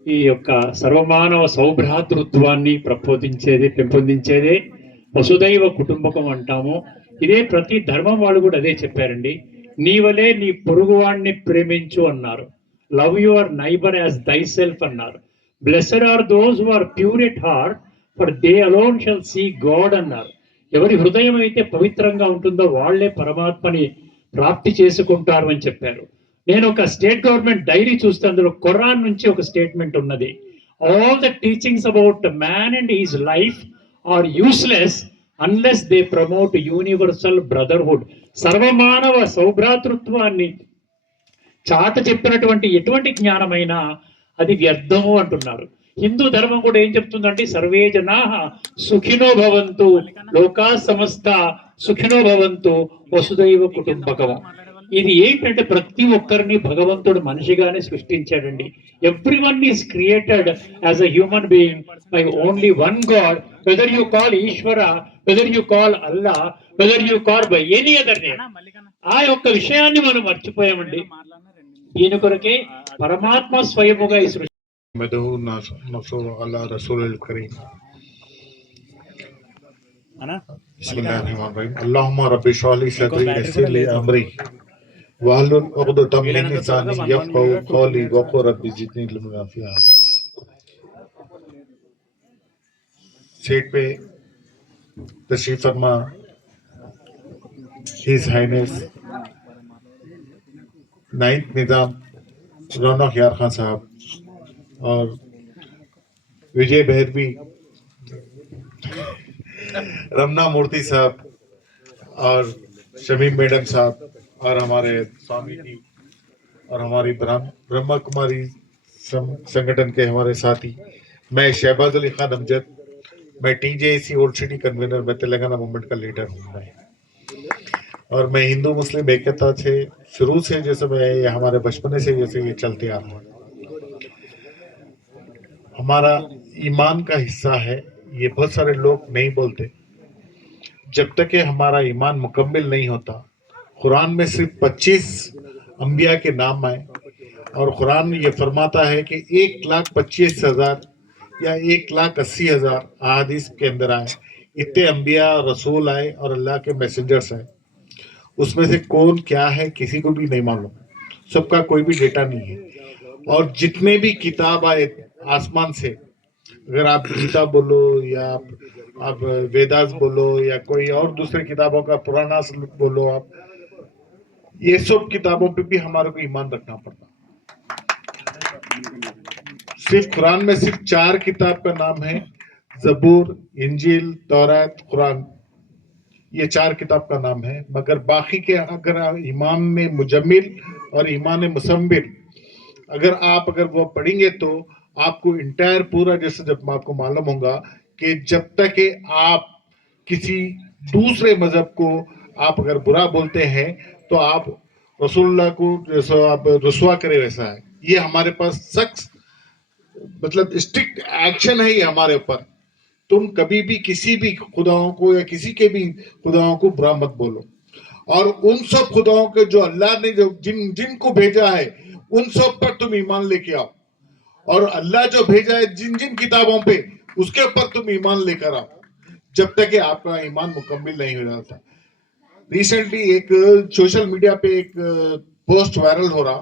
ఈ యొక్క సర్వమానవ సౌభ్రాతృత్వాన్ని పెంపొందించేదే వసుదైవ కుటుంబకం అంటాము. ఇదే ప్రతి ధర్మం వాళ్ళు కూడా అదే చెప్పారండి. నీ వలే నీ పొరుగువాణ్ణి ప్రేమించు అన్నారు. Love your neighbour as thyself అన్నారు. Blessed are those who are pure at heart for they alone shall see God అన్నారు. ఎవరి హృదయం అయితే పవిత్రంగా ఉంటుందో వాళ్లే పరమాత్మని ప్రాప్తి చేసుకుంటారు అని చెప్పారు. నేను ఒక స్టేట్ గవర్నమెంట్ డైరీ చూస్తే అందులో ఖురాన్ నుంచి ఒక స్టేట్మెంట్ ఉన్నది. All the teachings about man and his life are useless unless they promote universal brotherhood. సర్వమానవ సౌభ్రాతృత్వాన్ని చాట చెప్పినటువంటి ఎటువంటి జ్ఞానమైనా అది వ్యర్థము అంటున్నారు. హిందూ ధర్మం కూడా ఏం చెప్తుందంటే సర్వే జనా సుఖినో భవంతు లోకా సమస్త సుఖినో భవంతు వసుదైవ కుటుంబకం. ఇది ఏంటంటే ప్రతి ఒక్కరిని భగవంతుడు మనిషిగానే సృష్టించాడండి. Everyone is created as a human being by only one God, whether you call Ishwara, whether you call Allah, whether you call by any other name. ఆ యొక్క విషయాన్ని మనం మర్చిపోయామండి. దీని కొరకే పరమాత్మ స్వయముగా ఈ సృష్టి اللهم رب اشرح لي صدري ويسر لي امري واحلل عقدة من لساني يفقهوا قولي وقل رب زدني علما نافعا. सीट पे तशरीफ फरमा हिज हाइनेस नाइन्थ निजाम रौनक यार खान साहब और विजय भैरवी, रमना मूर्ति साहब और शमीम मैडम साहब और हमारे स्वामी जी और हमारी ब्रह्मा कुमारी संगठन के हमारे साथी, मैं शहबाज अली खान अमजद, मैं TJAC ओल्ड सिटी कन्वीनर, मैं तेलंगाना मूवमेंट का लीडर हूँ और मैं हिंदू मुस्लिम एकता से शुरू से जैसे मैं हमारे बचपने से जैसे ये चलते आ रहा हूँ. हमारा ईमान का हिस्सा है, ये बहुत सारे लोग नहीं बोलते. जब तक कि हमारा ईमान मुकम्मल नहीं होता, कुरान में सिर्फ 25 अंबिया के नाम आए और कुरान ये फरमाता है कि 1,25,000 या 1,80,000 अहादीस के अंदर आए, इतने अंबिया रसूल आए और अल्लाह के मैसेंजर्स आए. उसमें से कौन क्या है किसी को भी नहीं मालूम, सबका कोई भी डेटा नहीं है. और जितने भी किताब आए आसमान से, अगर आप गीता बोलो या आप वेदास बोलो या कोई और दूसरे किताबों का पुराना बोलो, आप ये सब किताबों पे भी हमारे को ईमान रखना पड़ता. सिर्फ कुरान में सिर्फ 4 किताब का नाम है, जबूर, इंजील, तौरात, कुरान, ये 4 किताब का नाम है. मगर बाकी के अगर ईमान मुजम्मिल और ईमान मुसम्मिल अगर वो पढ़ेंगे तो आपको इंटायर पूरा, जैसे जब आपको मालूम होगा कि जब तक कि आप किसी दूसरे मजहब को आप अगर बुरा बोलते हैं तो आप रसूलुल्लाह को जैसा आप रुसवा करे वैसा है. ये हमारे पास सख्त मतलब स्ट्रिक्ट एक्शन है ये हमारे ऊपर. तुम कभी भी किसी भी खुदाओं को या किसी के भी खुदाओं को बुरा मत बोलो. और उन सब खुदाओं के जो अल्लाह ने जो जिनको भेजा है उन सब पर तुम ईमान लेके आओ. और अल्लाह जो भेजा है जिन जिन किताबों पे उसके ऊपर तुम ईमान लेकर आओ, जब तक कि आपका ईमान मुकम्मल नहीं हो जाता. रिसेंटली एक सोशल मीडिया पे एक पोस्ट वायरल हो रहा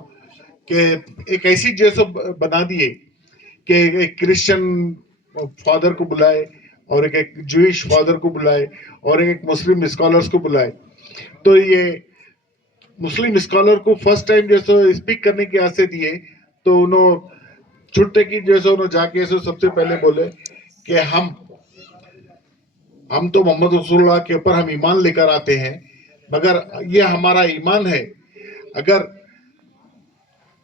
कि एक ऐसी जैसे बना दिए कि एक क्रिश्चियन फादर को बुलाए और एक जूइश फादर को बुलाए और एक मुस्लिम स्कॉलर्स को बुलाए. तो ये मुस्लिम स्कॉलर को फर्स्ट टाइम जैसे स्पीक करने की आसे दिए तो उन्होंने छुट्टे की जैसे उन्होंने जाके सबसे पहले बोले कि हम तो मोहम्मद रसूलुल्लाह के ऊपर हम ईमान लेकर आते हैं, मगर ये हमारा ईमान है. अगर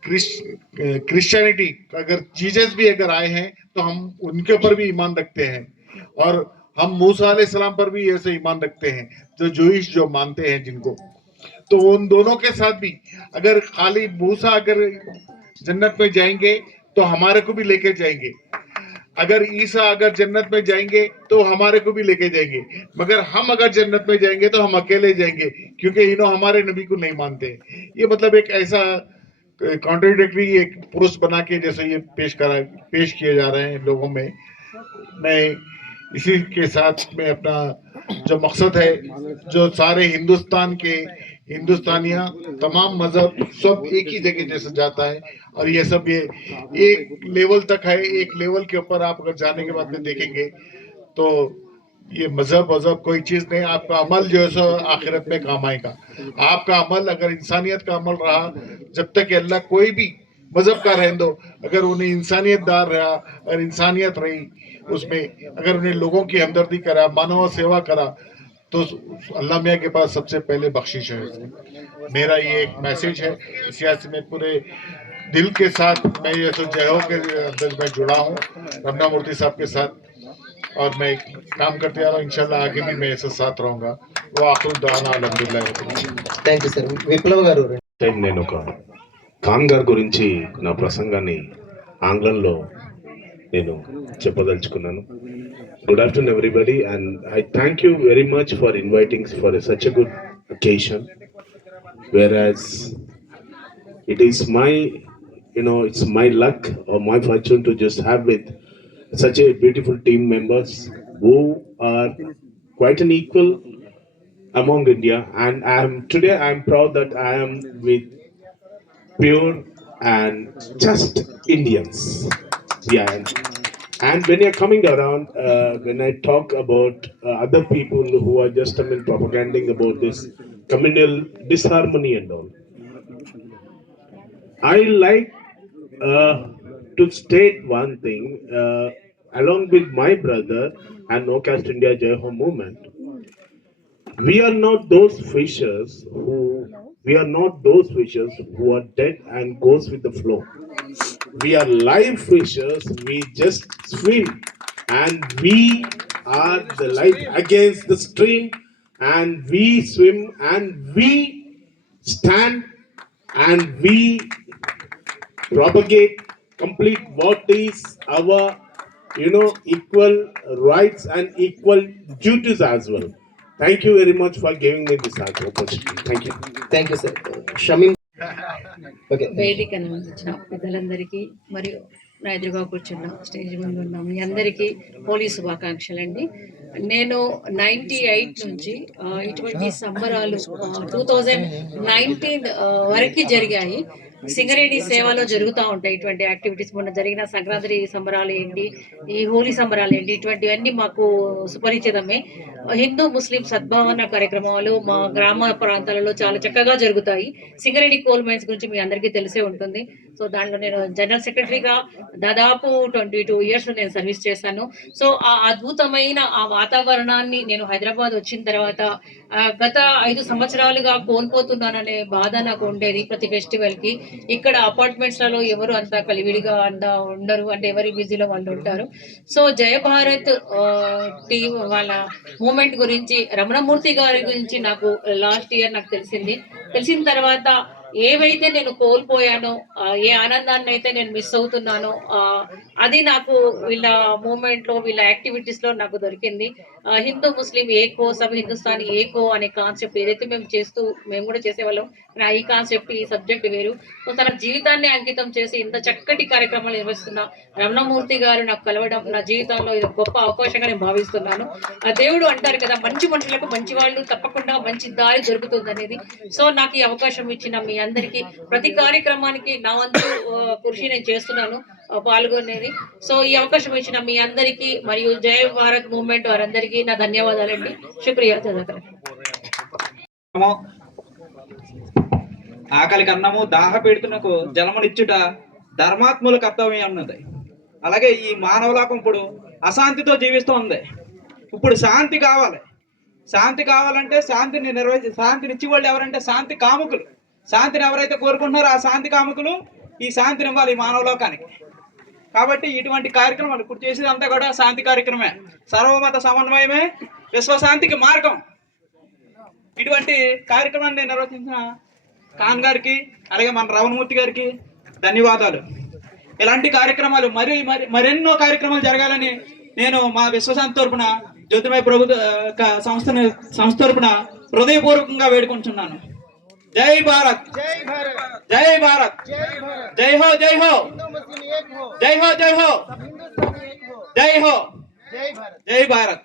क्रिश्चियनिटी अगर जीसस भी अगर आए हैं तो हम उनके ऊपर भी ईमान रखते हैं और हम मूसा अलैहिस्सलाम पर भी ऐसे ईमान रखते हैं जो जूइश जो मानते हैं जिनको. तो उन दोनों के साथ भी अगर खाली मूसा अगर जन्नत में जाएंगे तो हमारे को भी लेके जाएंगे, अगर ईसा अगर जन्नत में जाएंगे तो हमारे को भी लेके जाएंगे, मगर हम अगर जन्नत में जाएंगे तो हम अकेले जाएंगे क्योंकि इन्हों हमारे नबी को नहीं मानते. ये मतलब एक ऐसा कॉन्ट्रेडिक्टरी एक पोस्ट बना के जैसे ये पेश किए जा रहे हैं लोगों में, मैं इसी के साथ में अपना जो मकसद है, जो सारे हिंदुस्तान के हिंदुस्तानियां तमाम मजहब सब एक ही जगह जैसे जाता है, और ये सब ये एक लेवल तक है। एक लेवल के ऊपर आप अगर जाने के बाद में देखेंगे तो ये मजहब कोई चीज नहीं, आपका अमल जो है सो आखिरत में काम आएगा। आपका अमल अगर इंसानियत का अमल रहा, जब तक अल्लाह कोई भी मजहब का रहने दो, अगर उन्हें इंसानियतदार रहा, अगर इंसानियत रही उसमें, अगर उन्हें लोगों की हमदर्दी करा, मानव सेवा करा, तो अल्लाह मियाँ के पास सबसे पहले बख्शिश है। मेरा ये एक मैसेज है। सियासी में पूरे दिल के साथ मैं ये तो जय हो के अंदर मैं जुड़ा हूँ रमना मूर्ति साहब के साथ, और मैं काम करते आ रहा हूँ। इंशाल्लाह आगे भी मैं ऐसे साथ रहूंगा। वो आखिर दाना अल्हम्दुलिल्लाह। Thank you sir. విప్లవ్ గారు టైం నేను ఒక ఖాన్ గారి గురించి నా ప్రసంగాన్ని ఆంగ్లంలో నేను చెప్పదలుచుకున్నాను. Good afternoon everybody, and I thank you very much for inviting for such a good occasion, whereas it is my, it's my luck or my fortune to just have with such a beautiful team members who are quite an equal among India, and today I'm proud that I am with pure and just Indians. Yeah, and when you're coming around, when I talk about other people who are just propaganding about this communal disharmony and all, I like to state one thing, along with my brother and No Caste India Jai Ho movement. We are not those fishers who are dead and goes with the flow. We are live fishers. We just swim, and we are the life against the stream, and we swim, and we stand, and we propagate complete what is our equal rights and equal duties as well. Thank you very much for giving me this opportunity. Thank you sir. Shamim. Okay. వేదికను వచ్చిన పెద్దలందరికీ మరియు నా ఎదురుగా కూర్చున్న stage ముందు ఉన్న మీ అందరికీ హోలీ శుభాకాంక్షలండి. నేను 98 నుంచి ఇటువంటి సంబరాలు 2019 వరకు జరిగాయి. సింగరేణి సేవలో జరుగుతూ ఉంటాయి ఇటువంటి యాక్టివిటీస్. మొన్న జరిగిన సంక్రాంతి సంబరాలు ఏంటి, ఈ హోలీ సంబరాలు ఏంటి, ఇటువంటివన్నీ మాకు సుపరిచితమే. హిందూ ముస్లిం సద్భావన కార్యక్రమాలు మా గ్రామ ప్రాంతాలలో చాలా చక్కగా జరుగుతాయి. సింగరేణి కోల్ మైన్స్ గురించి మీ అందరికీ తెలిసే ఉంటుంది. సో దాంట్లో నేను జనరల్ సెక్రటరీగా దాదాపు 22 years నేను సర్వీస్ చేశాను. సో ఆ అద్భుతమైన ఆ వాతావరణాన్ని నేను హైదరాబాద్ వచ్చిన తర్వాత గత 5 సంవత్సరాలుగా కోల్పోతున్నాననే బాధ నాకు ఉండేది. ప్రతి ఫెస్టివల్ కి ఇక్కడ అపార్ట్మెంట్స్ లలో ఎవరు అంతా కలివిడిగా ఉండరు, అంటే ఎవరి బిజీలో వాళ్ళు ఉంటారు. సో జయ భారత్ టీం వాళ్ళ మూమెంట్ గురించి, రమణమూర్తి గారి గురించి నాకు లాస్ట్ ఇయర్ నాకు తెలిసిన తర్వాత ఏవైతే నేను కోల్పోయానో, ఏ ఆనందాన్ని అయితే నేను మిస్ అవుతున్నానో, అది నాకు వీళ్ళ మూమెంట్ లో, వీళ్ళ యాక్టివిటీస్ లో నాకు దొరికింది. హిందూ ముస్లిం ఏకో, సబ్ హిందుస్థానీ ఏకో అనే కాన్సెప్ట్ ఏదైతే మేము కూడా చేసేవాళ్ళం. ఈ కాన్సెప్ట్, ఈ సబ్జెక్ట్ వేరు. సో తన జీవితాన్ని అంకితం చేసి ఇంత చక్కటి కార్యక్రమాలు నిర్వహిస్తున్న రమణమూర్తి గారు నాకు కలవడం నా జీవితంలో ఇది గొప్ప అవకాశంగా నేను భావిస్తున్నాను. దేవుడు అంటారు కదా, మంచి మనుషులకు మంచి వాళ్ళు తప్పకుండా మంచి దారి దొరుకుతుంది అనేది. సో నాకు ఈ అవకాశం ఇచ్చిన మీ అందరికీ, ప్రతి కార్యక్రమానికి నా వంతు కృషి నేను చేస్తున్నాను పాల్గొనేది. సో ఈ అవకాశం ఇచ్చిన మీ అందరికీ మరియు జయ భారత్ మూవ్మెంట్ వారందరికీ నా ధన్యవాదాలండి. శుక్రియా. ఆకలి కన్నము దాహపీడుతునకు జలమునిచ్చుట ధర్మాత్ముల కర్తవ్యం అన్నది. అలాగే ఈ మానవలోకం ఇప్పుడు అశాంతితో జీవిస్తూ ఉంది. ఇప్పుడు శాంతి కావాలి. శాంతి కావాలంటే శాంతినిచ్చి వాళ్ళు ఎవరంటే శాంతి కాముకులు. శాంతిని ఎవరైతే కోరుకుంటున్నారో ఆ శాంతి కాముకులు ఈ శాంతిని ఇవ్వాలి ఈ మానవలోకానికి. కాబట్టి ఇటువంటి కార్యక్రమాలు ఇప్పుడు చేసేదంతా కూడా శాంతి కార్యక్రమే. సర్వమత సమన్వయమే విశ్వశాంతికి మార్గం. ఇటువంటి కార్యక్రమాన్ని నిర్వహించిన ఖాన్ గారికి, అలాగే మన రమణమూర్తి గారికి ధన్యవాదాలు. ఇలాంటి కార్యక్రమాలు మరెన్నో కార్యక్రమాలు జరగాలని నేను మా విశ్వశాంతి తరపున, జ్యోతిమయ ప్రభుత్వ సంస్థ తరపున హృదయపూర్వకంగా వేడుకుంటున్నాను. జై భారత్ జై భారత్ జై హో జై హో జై హో జై హో జై హో జై భారత్.